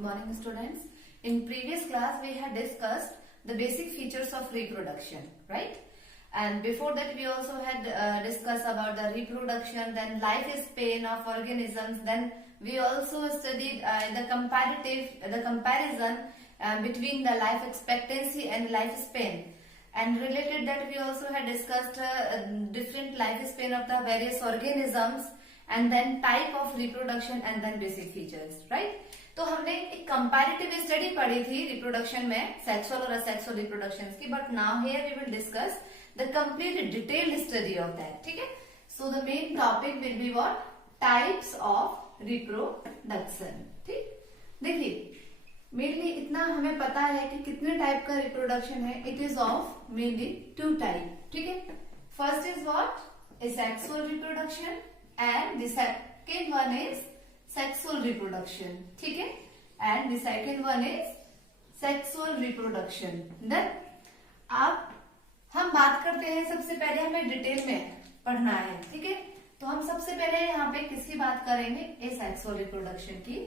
Good morning, students. In previous class, we had discussed the basic features of reproduction, right? And before that, we also had discussed about the reproduction, then lifespan of organisms. Then we also studied the comparison between the life expectancy and lifespan. And related that, we also had discussed different lifespan of the various organisms, and then type of reproduction, and then basic features, right? तो हमने एक comparative study पढ़ी थी reproduction में sexual और asexual reproduction की, but now here we will discuss the complete detailed study of that. ठीक है, so the main topic will be what, types of reproduction. ठीक, देखिए मेनली इतना हमें पता है कि कितने टाइप का रिप्रोडक्शन है. It is of mainly two type. ठीक है, first is what, asexual reproduction and the second one is sexual reproduction. ठीक है, and the second one is sexual reproduction. Then अब हम बात करते हैं, सबसे पहले हमें डिटेल में पढ़ना है. ठीक है, तो हम सबसे पहले यहाँ पे किसकी बात करेंगे, asexual reproduction की.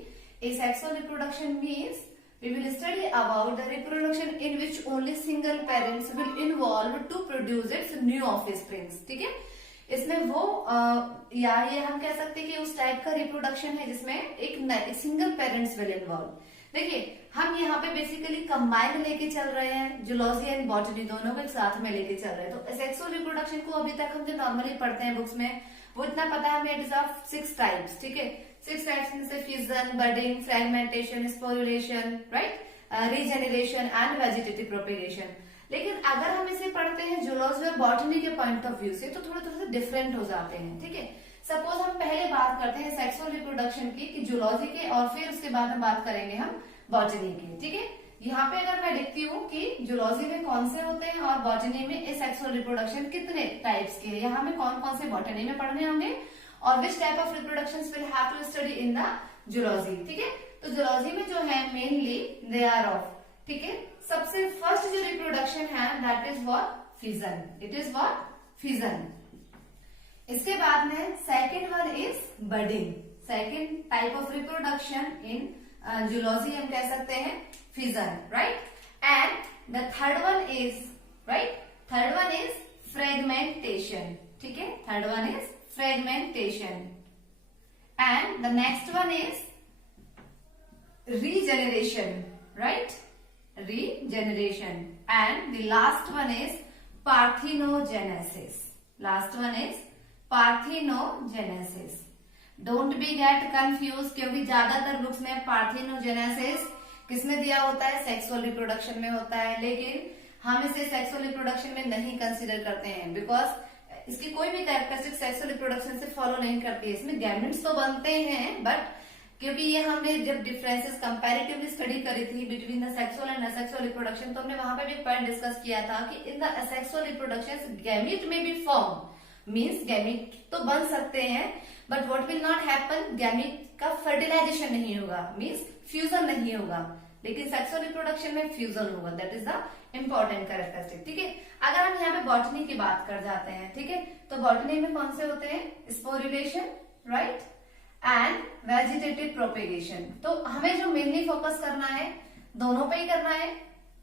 Asexual reproduction means we will study about the reproduction in which only single parents will involve to produce its new offsprings. ठीक है, इसमें वो या ये हम कह सकते हैं कि उस टाइप का रिप्रोडक्शन है जिसमें एक सिंगल पेरेंट्स विल इन्वॉल्व. देखिए हम यहाँ पे बेसिकली कंबाइन लेके चल रहे हैं, जूलॉजी एंड बॉटनी दोनों को एक साथ में लेके चल रहे हैं. तो सेक्सुअल रिप्रोडक्शन को अभी तक हम जो नॉर्मली पढ़ते हैं बुक्स में, वो इतना पता है हमें, इट इज ऑफ 6 टाइप्स. ठीक है, 6 टाइप्स में से fusion, budding, fragmentation, sporulation, right, regeneration and vegetative propagation. लेकिन अगर हम इसे पढ़ते हैं जूलॉजी और बॉटनी के पॉइंट ऑफ व्यू से तो थोड़े थोड़े से डिफरेंट हो जाते हैं. ठीक है, सपोज हम पहले बात करते हैं सेक्सुअल रिप्रोडक्शन की कि जूलॉजी के, और फिर उसके बाद हम बात करेंगे हम बॉटनी की. ठीक है, यहाँ पे अगर मैं लिखती हूँ कि जूलॉजी में कौन से होते हैं और बॉटनी में सेक्सुअल रिप्रोडक्शन कितने टाइप्स के हैं, यहाँ हमें कौन कौन से बॉटनी में पढ़ने होंगे और which type of reproduction will have to study in the zoology. ठीक है, तो जूलॉजी में जो है मेनली दे आर ऑफ. ठीक है, सबसे फर्स्ट जो रिप्रोडक्शन है that is what, fusion. It is what, fusion. इसके बाद में second one is budding. Second type of reproduction in zoology हम कह सकते हैं fusion, right. And the third one is, right, third one is fragmentation. ठीक है, third one is fragmentation. And the next one is regeneration, right, regeneration. And the last one is parthenogenesis. Last one is parthenogenesis. Don't be get confused, क्योंकि ज्यादातर books में parthenogenesis किसमें दिया होता है, sexual reproduction में होता है, लेकिन हम इसे सेक्सुअल रिप्रोडक्शन में नहीं कंसीडर करते हैं बिकॉज इसकी कोई भी कैरेक्टरिस्टिक सेक्सुअल रिप्रोडक्शन से फॉलो नहीं करती है. इसमें गैमेट्स तो बनते हैं, बट क्योंकि ये हमने जब डिफरेंसेस कंपैरेटिवली स्टडी करी थी between the sexual and asexual reproduction, तो हमने वहां पे भी एक पॉइंट डिस्कस किया था कि in the asexual reproduction gamete में भी फॉर्म, मींस गैमेट तो बन सकते हैं, but what will not happen, gamete का फर्टिलाइजेशन नहीं होगा, मींस फ्यूजन नहीं होगा. लेकिन सेक्सुअल रिप्रोडक्शन में फ्यूजन होगा. That is the important characteristic. ठीक है, अगर हम यहाँ पे बॉटनी की बात कर जाते हैं, ठीक है, तो बॉटनी में कौन से होते हैं, sporulation, right, and vegetative propagation. तो हमें जो मेनली फोकस करना है दोनों पे ही करना है.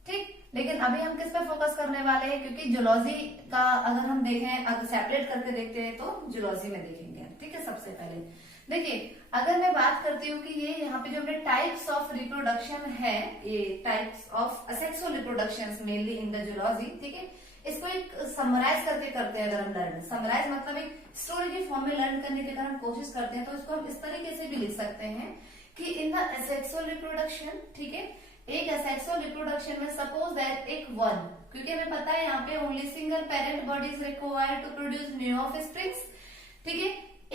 ठीक, लेकिन अभी हम किस पे फोकस करने वाले हैं, क्योंकि जूलॉजी का अगर हम देखें, अगर सेपरेट करके देखते हैं तो जूलॉजी में देखेंगे. ठीक है, सबसे पहले देखिए अगर मैं बात करती हूँ कि ये यहाँ पे जो अपने टाइप्स ऑफ रिप्रोडक्शन है, ये types of asexual reproduction mainly in the zoology. ठीक है, इसको एक समराइज करके करते हैं. अगर हम लर्न, समराइज मतलब एक स्टोरी के फॉर्म में लर्न करने की अगर हम कोशिश करते हैं तो इसको हम इस तरीके से भी लिख सकते हैं कि इन द असेक्सुअल रिप्रोडक्शन, ठीक है, एक असेक्सुअल रिप्रोडक्शन में सपोज दैट एक वन, क्योंकि हमें पता है यहाँ पे only single parent body is required to produce new offsprings. ठीक है,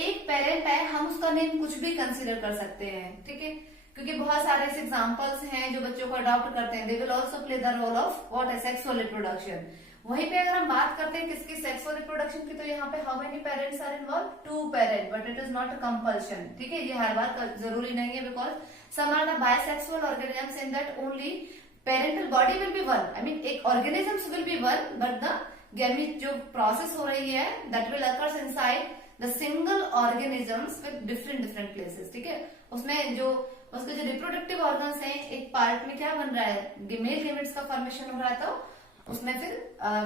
एक पेरेंट है, हम उसका नेम कुछ भी कंसिडर कर सकते हैं. ठीक है, क्योंकि बहुत सारे ऐसे एग्जाम्पल्स हैं जो बच्चों को अडॉप्ट करते हैं. They will also play the role of what, asexual reproduction. वहीं पे अगर हम बात करते हैं किसकी, सेक्सुअल रिप्रोडक्शन की, तो यहाँ पे how many parents are involve, 2 parent, but it is not a compulsion. ठीक है, ये हर बार जरूरी नहीं है because some are the bisexual organisms in that only parental body will be one. I mean एक organisms will be one, but the gamete जो प्रोसेस हो रही है that will occurs inside the single organisms with different places. ठीक है, उसमें जो उसके जो रिप्रोडक्टिव ऑर्गन्स हैं, एक पार्ट में क्या बन रहा है, मेल गैमेट्स का फॉर्मेशन हो रहा है, तो उसमें फिर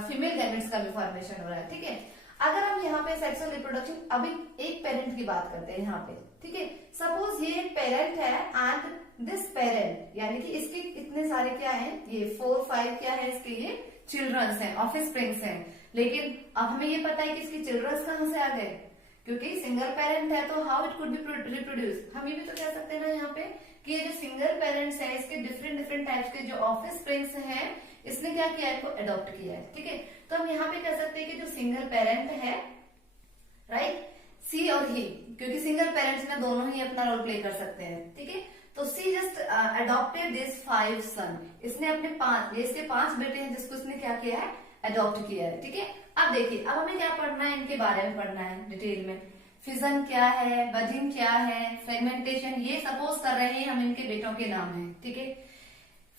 फीमेल गैमेट्स का भी फॉर्मेशन हो रहा है, ठीक है। अगर हम यहाँ पे सेक्सुअल रिप्रोडक्शन, अभी एक पेरेंट की बात करते हैं यहाँ पे, ठीक है। सपोज ये पेरेंट है एंड दिस पेरेंट, यानी कि इसके इतने सारे क्या है, ये 4 5 क्या है, इसके ये चिल्ड्रंस हैं, ऑफस्प्रिंग्स हैं। लेकिन अब हमें ये पता है कि इसके चिल्ड्रंस कहाँ से आ गए, क्योंकि सिंगल पेरेंट है, तो how it could be reproduce. हम ये भी तो कह सकते हैं ना यहाँ पे कि ये जो सिंगल पेरेंट्स है, इसके डिफरेंट डिफरेंट टाइप्स के जो ऑफस्प्रिंग्स हैं, इसने क्या किया, इनको अडॉप्ट किया है, ठीक है। तो हम यहाँ पे कह सकते हैं कि जो सिंगल पेरेंट है, राइट, सी और ही, क्योंकि सिंगल पेरेंट्स में दोनों ही अपना रोल प्ले कर सकते हैं, ठीक है। तो सी जस्ट अडॉप्टेड दिस 5 सन, इसने अपने 5, ये इसके 5 बेटे हैं जिसको इसने क्या किया है, अडॉप्ट किया है, ठीक है। अब देखिए, अब हमें क्या पढ़ना है, इनके बारे में पढ़ना है डिटेल में। फिजन क्या है, बडिंग क्या है, फ्रेगमेंटेशन, ये सपोज कर रहे हैं हम इनके बेटों के नाम है, ठीक है।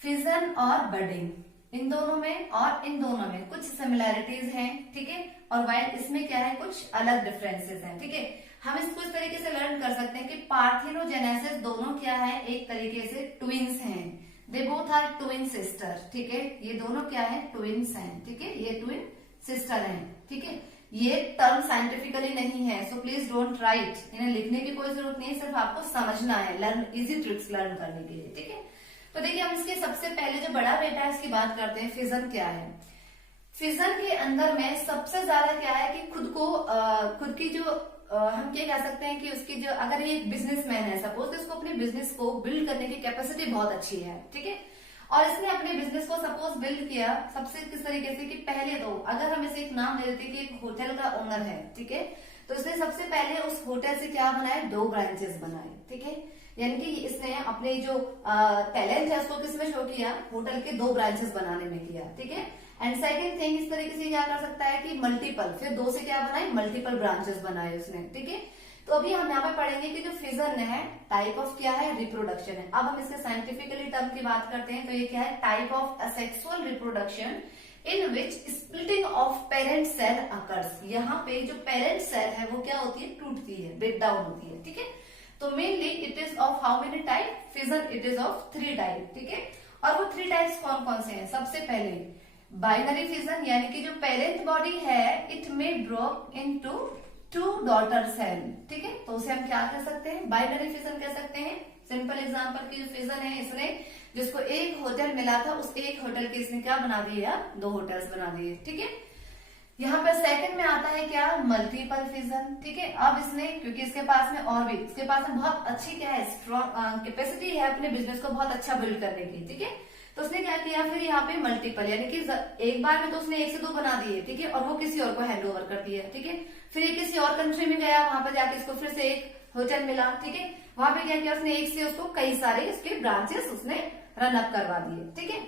फिजन और बडिंग, इन दोनों में और इन दोनों में कुछ सिमिलैरिटीज हैं, ठीक है, और वाइल इसमें क्या है, कुछ अलग डिफरेंसेस हैं, ठीक है। हम इसको इस तरीके से लर्न कर सकते हैं कि पार्थिनोजेनेसिस दोनों क्या है, एक तरीके से ट्विंस हैं, they both are twin sister, ठीक है। ये दोनों क्या है, ट्विंस हैं, ठीक है, ये ट्विन सिस्टर हैं, ठीक है। ये टर्म साइंटिफिकली नहीं है, सो प्लीज डोंट राइट, इन्हें लिखने की कोई जरूरत नहीं है, सिर्फ आपको समझना है, लर्न इजी ट्रिक्स लर्न करने के लिए, ठीक है। तो देखिए, हम इसके सबसे पहले जो बड़ा बेटा है इसकी बात करते हैं। फिजन क्या है, फिजन के अंदर में सबसे ज्यादा क्या है कि खुद की जो हम क्या कह सकते हैं कि उसकी जो, अगर ये बिजनेसमैन है सपोज, तो इसको अपने बिजनेस को बिल्ड करने की कैपेसिटी बहुत अच्छी है, ठीक है। और इसने अपने बिजनेस को सपोज बिल्ड किया सबसे किस तरीके से कि पहले तो अगर हम इसे एक नाम दे देते कि एक होटल का ओनर है, ठीक है, तो इसने सबसे पहले उस होटल से क्या बनाया, 2 ब्रांचेस बनाए, ठीक है। यानी कि इसने अपने जो टैलेंट है उसको किसमें शो किया, होटल के 2 ब्रांचेस बनाने में किया, ठीक है। एंड सेकंड थिंग, इस तरीके से क्या कर सकता है कि मल्टीपल, फिर 2 से क्या बनाए, मल्टीपल ब्रांचेस बनाए उसने, ठीक है। तो अभी हम यहाँ पे पढ़ेंगे कि जो फिजन है टाइप ऑफ क्या है, रिप्रोडक्शन है। अब हम इसके साइंटिफिकली टर्म की बात करते हैं, तो ये क्या है, type of asexual reproduction in which splitting of parent cell occurs. यहाँ पे जो पेरेंट सेल है वो क्या होती है, टूटती है, ब्रेक डाउन होती है, ठीक है। तो mainly it is of how many type, fission it is of 3 type, ठीक है। और वो 3 टाइप्स कौन कौन से हैं, सबसे पहले बाइनरी फिजन, यानी कि जो पेरेंट बॉडी है it may broke into 2 daughter cell, ठीक है। तो उसे हम क्या कह सकते हैं, बाइनरी फिजन कह सकते हैं। सिंपल एग्जांपल की जो फिजन है, इसने जिसको एक होटल मिला था, उस एक होटल के इसने क्या बना दिया, 2 होटल्स बना दिए, ठीक है। यहाँ पर सेकंड में आता है क्या, मल्टीपल फिजन, ठीक है। अब इसने, क्योंकि इसके पास में और भी, इसके पास में बहुत अच्छी क्या है, स्ट्रॉन्ग कैपेसिटी है अपने बिजनेस को बहुत अच्छा बिल्ड करने की, ठीक है। तो उसने क्या किया, फिर यहाँ पे मल्टीपल, यानी कि एक बार में तो उसने 1 से 2 बना दिए, ठीक है, और वो किसी और को हैंड ओवर कर दिया, ठीक है। फिर ये किसी और कंट्री में गया, वहां पर जाके इसको फिर से एक होटल मिला, ठीक है। वहां पे क्या किया उसने, एक से उसको कई सारे इसके ब्रांचेस उसने रन अप करवा दिए, ठीक है।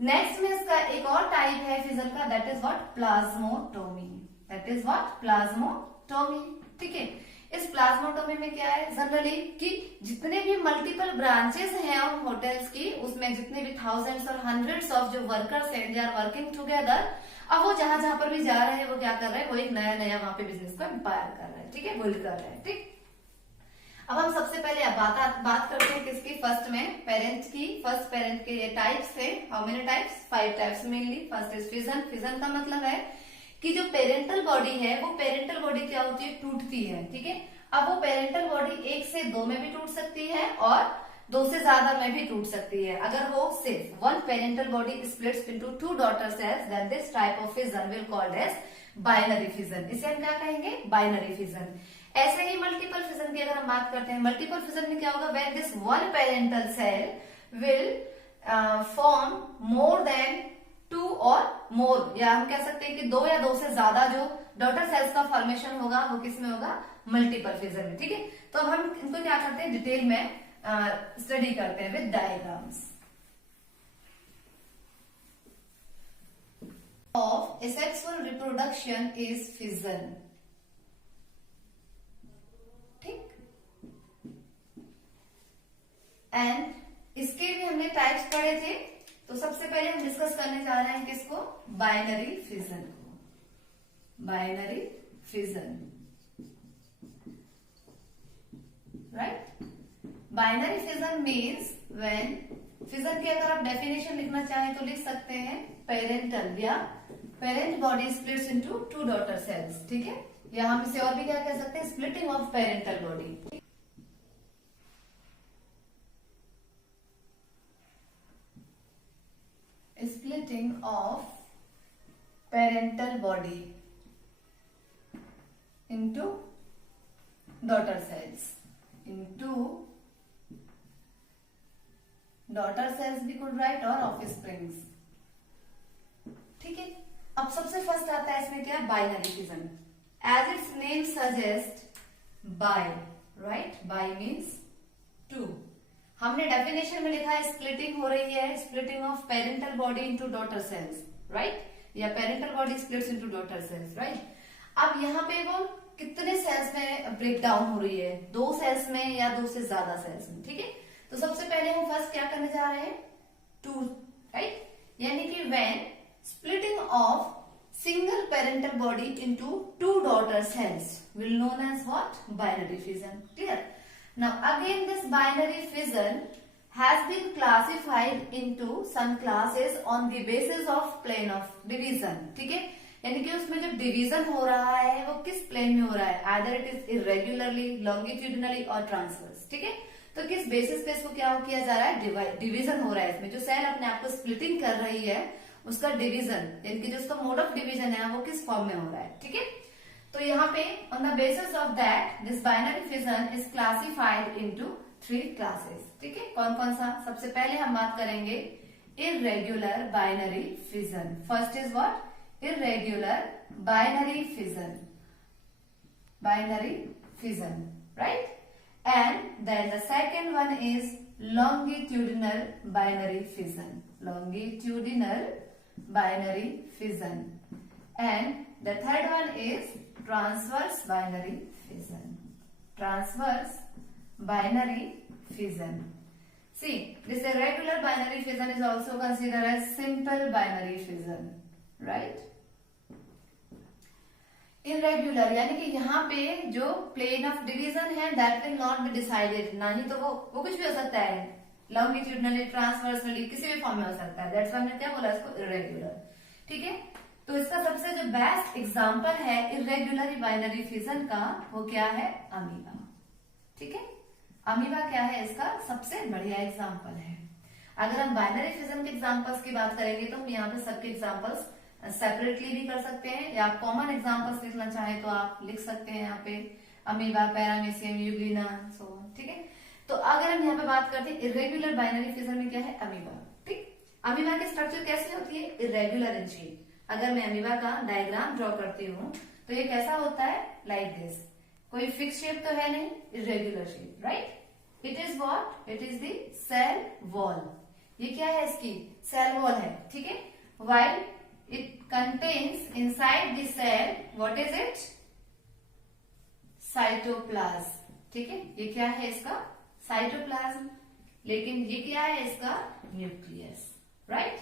नेक्स्ट में इसका एक और टाइप है फिजन का, that is what, plasmotomy, that is what, plasmotomy, ठीक है। इस प्लाज्मोटोमी में क्या है जनरली कि जितने भी मल्टीपल ब्रांचेस हैं होटल्स की, उसमें जितने भी थाउजेंड्स और हंड्रेड्स ऑफ जो वर्कर्स हैं, दे आर वर्किंग टुगेदर। अब वो जहां जहां पर भी जा रहे हैं वो क्या कर रहे हैं, वो एक नया नया वहां पे बिजनेस को एम्पायर कर रहे हैं, ठीक है, बिल्ड कर रहे हैं, ठीक। अब हम सबसे पहले बात करते हैं किसकी, फर्स्ट में पेरेंट की। फर्स्ट पेरेंट के ये टाइप्स है, how many types, 5 types mainly. First is fission, fission का मतलब है कि जो पेरेंटल बॉडी है, वो पेरेंटल बॉडी क्या होती है, टूटती है, ठीक है। अब वो पेरेंटल बॉडी 1 से 2 में भी टूट सकती है और 2 से ज्यादा में भी टूट सकती है। अगर वो सिर्फ 1 parental body splits into 2 daughter cells, then this type of fission will called as binary fission. इसे हम क्या कहेंगे, बाइनरी फिजन। ऐसे ही मल्टीपल फिजन की अगर हम बात करते हैं, मल्टीपल फिजन में क्या होगा, when this 1 parental cell will form more than 2 और मोर, या हम कह सकते हैं कि 2 या 2 से ज्यादा जो डॉटर सेल्स का फॉर्मेशन होगा वो किसमें होगा, मल्टीपल फिजन में, ठीक है। तो अब हम इनको क्या करते हैं, डिटेल में स्टडी करते हैं with diagrams of asexual reproduction is fission, ठीक। एंड इसके भी हमने टाइप्स पढ़े थे, तो सबसे पहले हम डिस्कस करने जा रहे हैं किसको, बाइनरी फिजन को, binary fission, right. Binary fission means when, fission की अगर आप डेफिनेशन लिखना चाहें तो लिख सकते हैं पेरेंटल या parent body splits into two daughter cells, ठीक है, या हम इसे और भी क्या कह सकते हैं, splitting of parental body. Splitting of parental body into daughter cells, into daughter cells भी कुड राइट और ऑफस्प्रिंग्स, ठीक है। अब सबसे फर्स्ट आता है इसमें क्या, binary fission. As its name suggest, by, right, by means two. हमने डेफिनेशन में लिखा है स्प्लिटिंग हो रही है, splitting of parental body into daughter cells, right, या parental body splits into daughter cells, right. अब यहाँ पे वो कितने सेल्स में ब्रेक डाउन हो रही है, 2 सेल्स में या 2 से ज्यादा सेल्स में, ठीक है। तो सबसे पहले हम फर्स्ट क्या करने जा रहे हैं, 2, राइट, यानी कि when splitting of single parental body into 2 daughter cells will known as what, binary fission, clear. Now again this binary fission has been classified into some classes on the basis of plane of division, ठीक है, यानी कि उसमें जो division हो रहा है वो किस प्लेन में हो रहा है, either it is irregularly, longitudinally और ट्रांसवर्स, ठीक है। तो किस बेसिस पे इसको क्या किया जा रहा है, डिवीजन हो रहा है, इसमें जो सेल अपने आप को स्प्लिटिंग कर रही है उसका डिवीजन, यानी कि जो उसका मोड ऑफ डिवीजन है वो किस फॉर्म में हो रहा है, ठीक है। तो यहाँ पे on the basis of that this binary fission is classified into 3 classes, ठीक है। कौन कौन सा, सबसे पहले हम बात करेंगे irregular binary fission. First is what, irregular binary fission, binary fission, right, and then the second one is longitudinal binary fission, longitudinal binary fission, and the third one is transverse binary fission, transverse binary fission. See, this irregular binary fission is also considered as simple binary fission, right. Irregular यानी कि यहाँ पे जो plane of division है that will not be decided, ना ही तो वो कुछ भी हो सकता है, लॉन्गिट्यूडनली, ट्रांसवर्सली, किसी भी फॉर्म में हो सकता है, दैट्स व्हाई मैंने क्या बोला इसको इरेगुलर, ठीक है। तो इसका सबसे जो बेस्ट एग्जांपल है इरेगुलर बाइनरी फिजन का वो क्या है, अमीबा, ठीक है। अमीबा क्या है, इसका सबसे बढ़िया एग्जाम्पल है। अगर हम बाइनरी फिजन के एग्जाम्पल्स की बात करेंगे तो हम यहाँ पे सबके एग्जाम्पल्स सेपरेटली भी कर सकते हैं, या कॉमन एग्जांपल्स लिखना चाहे तो आप लिख सकते हैं यहाँ पे अमीबा, पैरामीशियम, यूग्लिना, सो, ठीक है। तो अगर हम यहाँ पे बात करते हैं इरेगुलर बाइनरी फिजन में क्या है, अमीबा, ठीक। अमीबा की स्ट्रक्चर कैसी होती है, इरेगुलर इन शेप। अगर मैं अमीबा का डायग्राम ड्रॉ करती हूँ तो ये कैसा होता है, लाइक दिस, कोई फिक्स शेप तो है नहीं, irregular shape, right. It is what, it is the cell wall, ये क्या है, इसकी सेल वॉल है, ठीक है। While it contains inside the cell what is it, cytoplasm, ठीक है, ये क्या है इसका साइटोप्लाज्म, लेकिन ये क्या है इसका nucleus, right.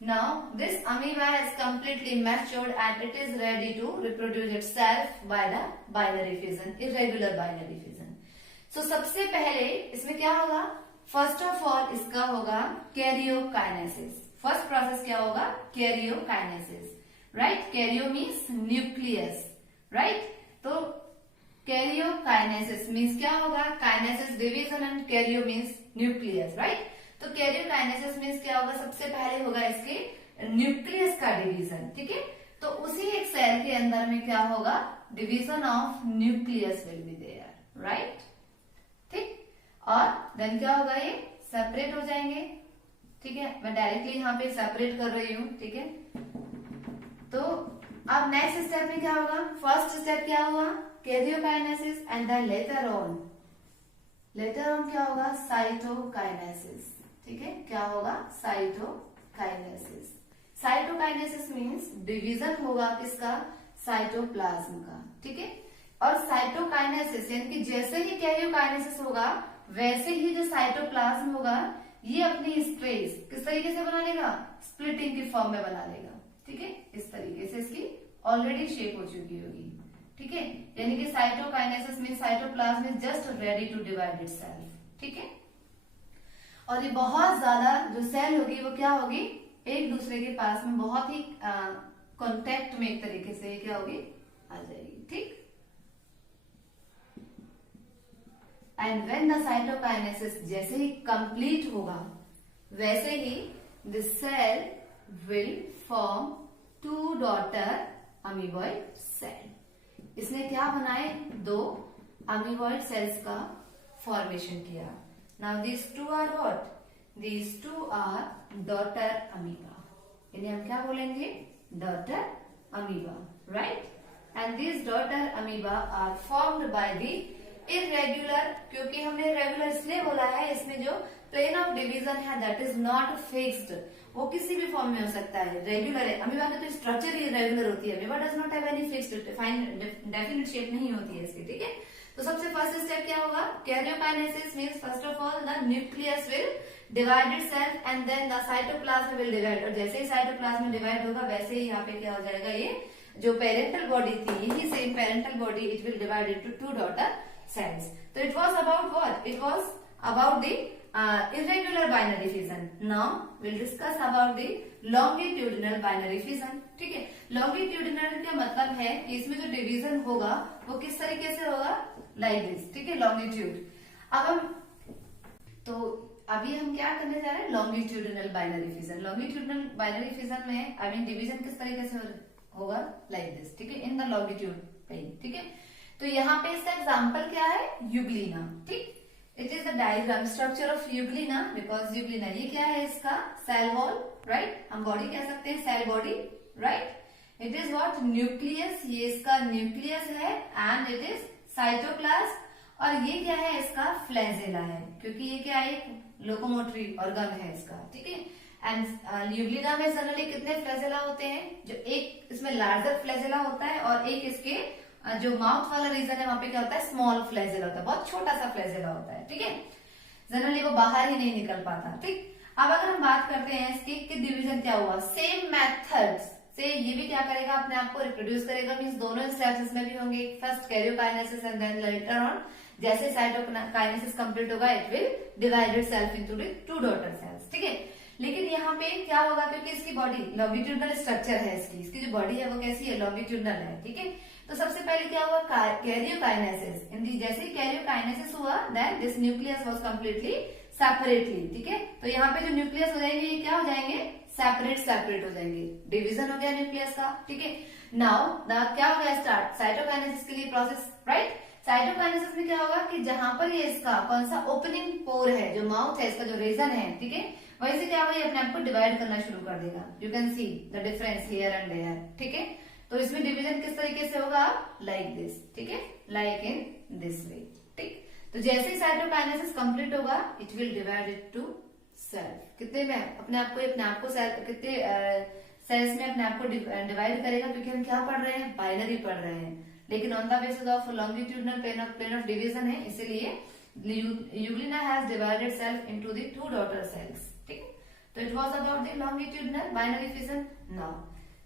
Now this amoeba has completely matured and it is ready to reproduce itself by the binary fission, irregular binary fission. So सबसे पहले इसमें क्या होगा, फर्स्ट ऑफ ऑल इसका होगा कैरियोकाइनेसिस। फर्स्ट प्रोसेस क्या होगा, karyokinesis, right. Cairo means nucleus, right. तो कैरियोकाइनेसिस मीन्स क्या होगा, kinesis division and Cairo means nucleus, right. तो कैरियोकाइनेसिस मीन्स क्या होगा, सबसे पहले होगा इसके न्यूक्लियस का डिवीजन, ठीक है। तो उसी एक सेल के अंदर में क्या होगा, division of nucleus will be there, right, ठीक। और देन क्या होगा, ये सेपरेट हो जाएंगे, ठीक है। मैं डायरेक्टली यहाँ पे सेपरेट कर रही हूँ, ठीक है। तो अब नेक्स्ट स्टेप में क्या होगा, फर्स्ट स्टेप क्या हुआ, karyokinesis, and then later on क्या होगा, साइटोकाइनेसिस, ठीक है। क्या होगा, साइटोकाइनेसिस। साइटोकाइनेसिस मीन्स डिवीजन होगा किसका, साइटोप्लाज्म का, ठीक है। और साइटोकाइनेसिस यानी कि जैसे ही कैरियोकाइनेसिस होगा वैसे ही जो साइटोप्लाज्म होगा ये अपनी स्ट्रेस किस तरीके से बना लेगा, स्प्लिटिंग की फॉर्म में बना लेगा, ठीक है। इस तरीके से इसकी ऑलरेडी शेप हो चुकी होगी, ठीक है। यानी कि साइटोकाइनेसिस में cytoplasm is just ready to divide itself, ठीक है। और ये बहुत ज्यादा जो सेल होगी वो क्या होगी, एक दूसरे के पास में बहुत ही कांटेक्ट में एक तरीके से क्या होगी, आ जाएगी, ठीक। एंड व्हेन द साइटोकाइनेसिस जैसे ही कंप्लीट होगा वैसे ही the cell will form 2 daughter amoeboid cell. इसने क्या बनाए, 2 अमीबॉइड सेल्स का फॉर्मेशन किया। Now these 2 are what? These 2 are daughter amoeba. इन्हें हम क्या बोलेंगे, daughter amoeba, right? And these daughter amoeba are formed by the irregular, क्योंकि हमने रेगुलर इसलिए बोला है, इसमें जो प्लेन ऑफ डिवीजन है दैट इज नॉट फिक्स्ड, वो किसी भी फॉर्म में हो सकता है, रेगुलर है। अमीबा की तो स्ट्रक्चर ही रेगुलर होती है, amoeba does not have any fixed definite shape नहीं होती है इसकी, ठीक है। तो सबसे फर्स्ट स्टेप क्या होगा, karyokinesis means first of all the nucleus will divide itself and then the cytoplasm will divide, और जैसे ही साइटोप्लाज्म डिवाइड होगा वैसे ही यहाँ पे क्या हो जाएगा, ये जो पेरेंटल बॉडी थी, यही same parental body it will divide into 2 daughter cells. So it was about what? It was about the irregular binary fission. Now we'll discuss about the longitudinal binary fission. ठीक है, longitudinal का मतलब है कि इसमें जो डिवीजन होगा वो किस तरीके से होगा, like this, ठीक है, longitude। अब हम तो अभी हम क्या करने जा रहे हैं, longitudinal binary fission। longitudinal binary fission में आई मीन डिवीजन किस तरीके से होगा, like this, ठीक है, in the longitude plane, ठीक है। तो यहाँ पे इसका एग्जाम्पल क्या है, यूग्लिना, ठीक। It is the diagram structure of euglena, because euglena ये क्या है, इसका सेल वॉल, राइट, हम बॉडी कह सकते हैं, cell body, right. It is what, nucleus, ये इसका न्यूक्लियस है, एंड इट इज साइटोप्लाज्म, और ये क्या है, इसका फ्लैजेला है, क्योंकि ये क्या है, एक लोकोमोटरी ऑर्गन है इसका, ठीक है। एंड यूग्लिना में जनरली कितने फ्लैजेला होते हैं, जो एक इसमें लार्जर फ्लैजेला होता है और एक इसके जो माउथ वाला रीजन है वहां पे क्या होता है, स्मॉल फ्लैजेला होता है, बहुत छोटा सा फ्लैजेला होता है, ठीक है। जनरली वो बाहर ही नहीं निकल पाता, ठीक। अब अगर हम बात करते हैं इसकी कि डिवीजन क्या हुआ, सेम मेथड्स से ये भी क्या करेगा, अपने आप को रिप्रोड्यूस करेगा, मींस दोनों स्टेप्स इसमें भी होंगे, first karyokinesis and then later on जैसे साइटोकाइनेसिस कंप्लीट होगा it will divide itself into 2 daughter cells, ठीक है। लेकिन यहाँ पे क्या होगा, क्योंकि इसकी बॉडी लॉन्गिट्यूडनल स्ट्रक्चर है, इसकी जो बॉडी है वो कैसी है, लॉन्गिट्यूडनल है, ठीक है। तो सबसे पहले क्या हुआ, कैरियोकाइनेसिस। जैसे ही कैरियोकाइनेसिस हुआ then this nucleus was completely separately, ठीक है। तो यहाँ पे जो न्यूक्लियस हो जाएंगे ये क्या हो जाएंगे, सेपरेट हो जाएंगे, डिवीजन हो गया न्यूक्लियस का, ठीक है। नाउ क्या हो गया, स्टार्ट साइटोकाइनेसिस के लिए प्रोसेस, राइट। साइटोकाइनेसिस में क्या होगा कि जहां पर ये इसका कौन सा ओपनिंग पोर है, जो माउथ है, इसका जो रीजन है, ठीक है, वैसे क्या होगा, ये अपने आप को डिवाइड करना शुरू कर देगा। You can see the difference here and there, ठीक है। तो इसमें डिवीजन किस तरीके से होगा, लाइक दिस, ठीक है, लाइक इन दिस वे, ठीक। तो जैसे ही साइटोकाइनेसिस कंप्लीट होगा it will divide it to self, कितने में अपने आप को सेल कितने सेल्स में अपने आप को डिवाइड करेगा, क्योंकि हम क्या पढ़ रहे हैं, बाइनरी पढ़ रहे हैं, लेकिन on the basis of longitudinal plane of division है, इसीलिए euglena has divided self into the 2 daughter cells, ठीक। तो it was about the longitudinal binary fission. Now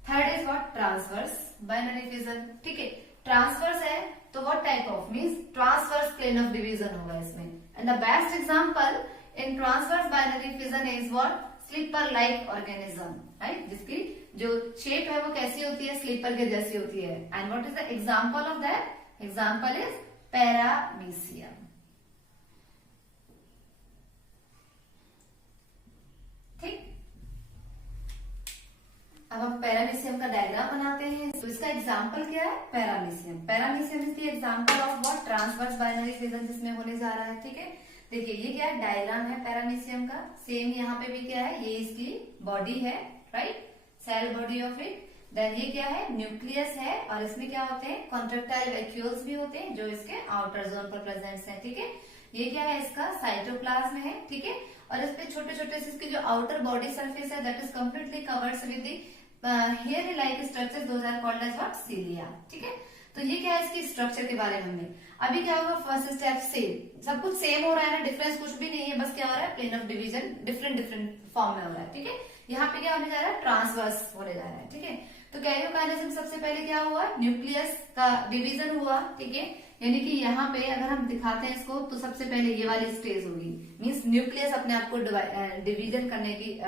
third is what, transverse binary fission, ठीक है। ट्रांसवर्स है तो what type of, means transverse plane of division होगा इसमें, and the best example in transverse binary fission is what, slipper like organism, right, जिसकी जो shape है वो कैसी होती है, स्लीपर के जैसी होती है। And what is the example of that, example is paramecium, ठीक। अब हम पैरामीशियम का डायग्राम बनाते हैं, तो इसका एग्जांपल क्या है, paramecium. Paramecium is the example of what, transverse binary fission जिसमें होने जा रहा है, ठीक है। देखिए ये क्या है, डायग्राम है पैरामीशियम का, सेम यहाँ पे भी क्या है, ये इसकी बॉडी है, right, cell body of it. Then ये क्या है, न्यूक्लियस है, और इसमें क्या होते हैं, कॉन्ट्रेक्टाइल वैक्यूल्स भी होते हैं जो इसके आउटर जोन पर प्रेजेंट है, ठीक है। ये क्या है, इसका साइटोप्लाज्म है, ठीक है, और इसके छोटे छोटे से इसकी जो आउटर बॉडी सरफेस है that is completely covered with the hair like structure, those are called as what, cilia, ठीक है। तो ये क्या है, इसकी स्ट्रक्चर के बारे में हमने अभी क्या होगा, फर्स्ट स्टेप सेम, सब कुछ सेम हो रहा है ना, डिफरेंस कुछ भी नहीं है, बस क्या हो रहा है, plane of division different form में हो रहा है, ठीक है। यहाँ पे क्या होने जा रहा है, ट्रांसवर्स होने जा रहा है, ठीक है। तो कैरियोकाइनेसिस में सबसे पहले क्या हुआ, न्यूक्लियस का डिवीजन हुआ, ठीक है। यानी कि यहाँ पे अगर हम दिखाते हैं इसको तो सबसे पहले ये वाली स्टेज होगी, मीन्स न्यूक्लियस अपने आप को डिवीजन करने की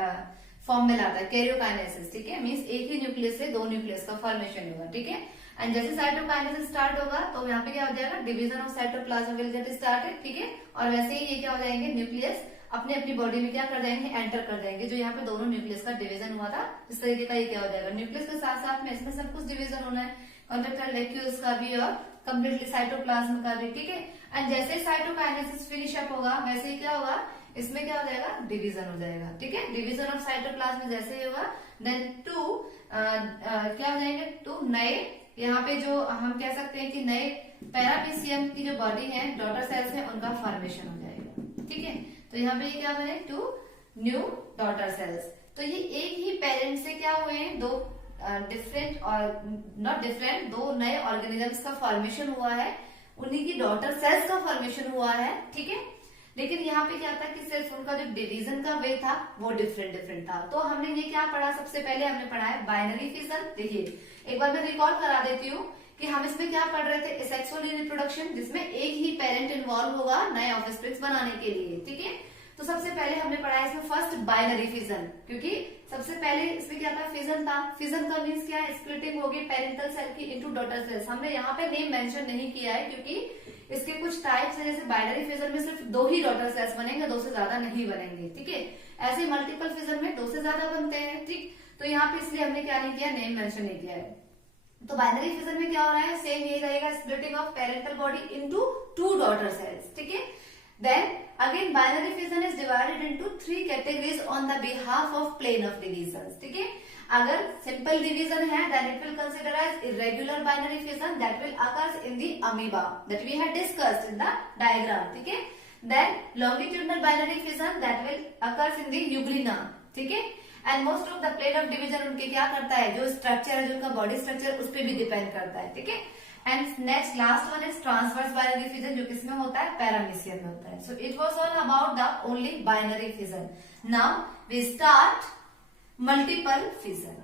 फॉर्म में लाता है, कैरियोकाइनेसिस, ठीक है। मीन्स एक ही न्यूक्लियस से दो न्यूक्लियस का फॉर्मेशन होगा, ठीक है। एंड जैसे साइटोकाइनेसिस स्टार्ट होगा तो यहाँ पे क्या हो जाएगा, division of cytoplasm will get started, ठीक है। और वैसे ही ये क्या हो जाएंगे, न्यूक्लियस अपने अपनी बॉडी में क्या कर जाएंगे, एंटर कर जाएंगे। जो यहाँ पे दोनों न्यूक्लियस का डिवीजन हुआ था इस तरीके का ये क्या हो जाएगा, न्यूक्लियस के साथ साथ में इसमें सब कुछ डिवीजन होना है, कॉन्ट्रेक्टाइल वैक्यूल्स का भी और कम्प्लीटली साइटोप्लाज्म का भी, ठीक है। एंड जैसे साइटोकाइनेसिस फिनिश अप होगा वैसे ही क्या होगा, इसमें क्या हो जाएगा, डिवीजन हो जाएगा, ठीक है। डिवीजन ऑफ साइटोप्लाज्म जैसे ही होगा देन टू क्या हो जाएंगे, टू नए, यहाँ पे जो हम कह सकते हैं कि नए पैरापीसियम की जो बॉडी है, डॉटर सेल्स है, उनका फॉर्मेशन हो जाएगा, ठीक है। तो यहाँ पे क्या बने, टू न्यू डॉटर सेल्स। तो ये एक ही पेरेंट से क्या हुए हैं, दो डिफरेंट और नॉट डिफरेंट, दो नए ऑर्गेनिजम्स का फॉर्मेशन हुआ है, उन्हीं की डॉटर सेल्स का फॉर्मेशन हुआ है, ठीक है। लेकिन यहाँ पे क्या था कि सिर्फ उनका जो डिवीजन का वे था वो डिफरेंट था। तो हमने ये क्या पढ़ा, सबसे पहले हमने पढ़ा है बाइनरी फिजन। देखिए एक बार मैं रिकॉल करा देती हूँ कि हम इसमें क्या पढ़ रहे थे, एसेक्सुअल रिप्रोडक्शन, जिसमें एक ही पेरेंट इन्वॉल्व होगा नए ऑफस्प्रिंग्स बनाने के लिए, ठीक है। तो सबसे पहले हमने पढ़ा है इसमें फर्स्ट बाइनरी फिजन, क्योंकि सबसे पहले इसमें क्या था, फिजन था। फिजन का मीन्स क्या है, स्प्लिटिंग होगी पेरेंटल सेल की इनटू डॉटर सेल्स। हमने यहाँ पे नेम मेंशन नहीं किया है क्योंकि इसके कुछ टाइप्स है, जैसे बाइनरी फिजन में सिर्फ दो ही डॉटर सेल्स बनेंगे, दो से ज्यादा नहीं बनेंगे, ठीक है। ऐसे मल्टीपल फिजन में दो से ज्यादा बनते हैं, ठीक। तो यहाँ पे इसलिए हमने क्या नहीं किया, नेम मेंशन नहीं किया है। तो बाइनरी फिजन में क्या हो रहा है, सेम ये रहेगा, splitting of parental body into two daughter cells, ठीक है। Then again binary fission is divided into three categories on the behalf of plane of divisions, ठीक है। अगर simple division है then it will consider as irregular binary fission that will occurs in the amoeba that we had discussed in the diagram, ठीक है। Then longitudinal binary fission that will occurs in the euglena, ठीक है। And most of the plane of division उनके क्या करता है, जो structure है, जो उनका बॉडी स्ट्रक्चर उस पर भी डिपेंड करता है, ठीक है। And next last one is transverse binary fission, जो किसमें होता है, पैरामीशियम में होता है। So it was all about the only binary fission. Now we start multiple fission.